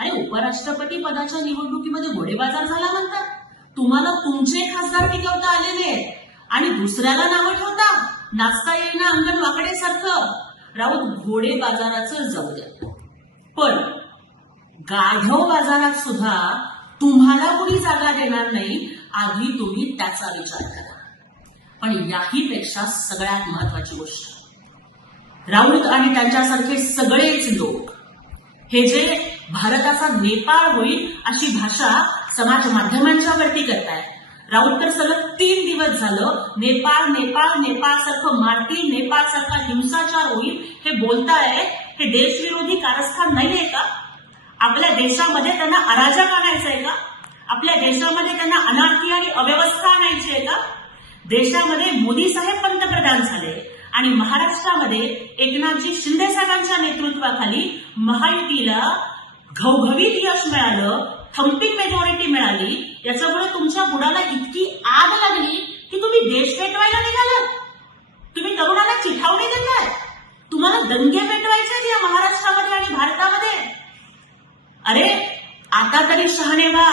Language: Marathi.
आणि उपराष्ट्रपती पदाच्या निवडणुकीमध्ये घोडेबाजार झाला म्हणतात. तुम्हाला तुमचे खासदार टिकवता आलेले आहेत आणि दुसऱ्याला नावं ठेवता. नाचता येईना अंगण वाकडेसारखं. राऊत घोडे बाजाराचं जाऊ द्या, पण गाढव बाजारात सुद्धा तुम्हाला कुणी जागा देणार नाही. आधी तुम्ही त्याचा विचार करा. पण याहीपेक्षा सगळ्यात महत्वाची गोष्ट, राऊत आणि त्यांच्यासारखे सगळेच लोक हे जे भारताचा नेपाळ होईल अशी भाषा समाज माध्यमांच्या वरती करतायत. राऊत तर सलग 3 दिवस झालं नेपाळ नेपाळ नेपाळ सारखं मारतील, नेपाळ सारखा हिंसाचार होईल हे बोलताय. हे देशविरोधी कारस्थान नाहीये का? आपल्या देशामध्ये त्यांना अराजक आणायचंय का? आपल्या देशामध्ये त्यांना अनार्की आणि अव्यवस्था आणायची आहे का? देशामध्ये मोदी साहेब पंतप्रधान झाले आणि महाराष्ट्रामध्ये एकनाथजी शिंदे साहेबांच्या नेतृत्वाखाली महायुतीला घवघवीत यश मिळालं, थम्पिंग मेजॉरिटी मिळाली. याच्यामुळे तुमच्या बुडाला इतकी आग लागली की तुम्ही देश पेटवायला निघालात. तुम्ही तरुणाला चिथावणी देताय. तुम्हाला दंगे पेटवायचे आहेत या महाराष्ट्रामध्ये आणि भारतामध्ये. अरे आता तरी शहाणे व्हा.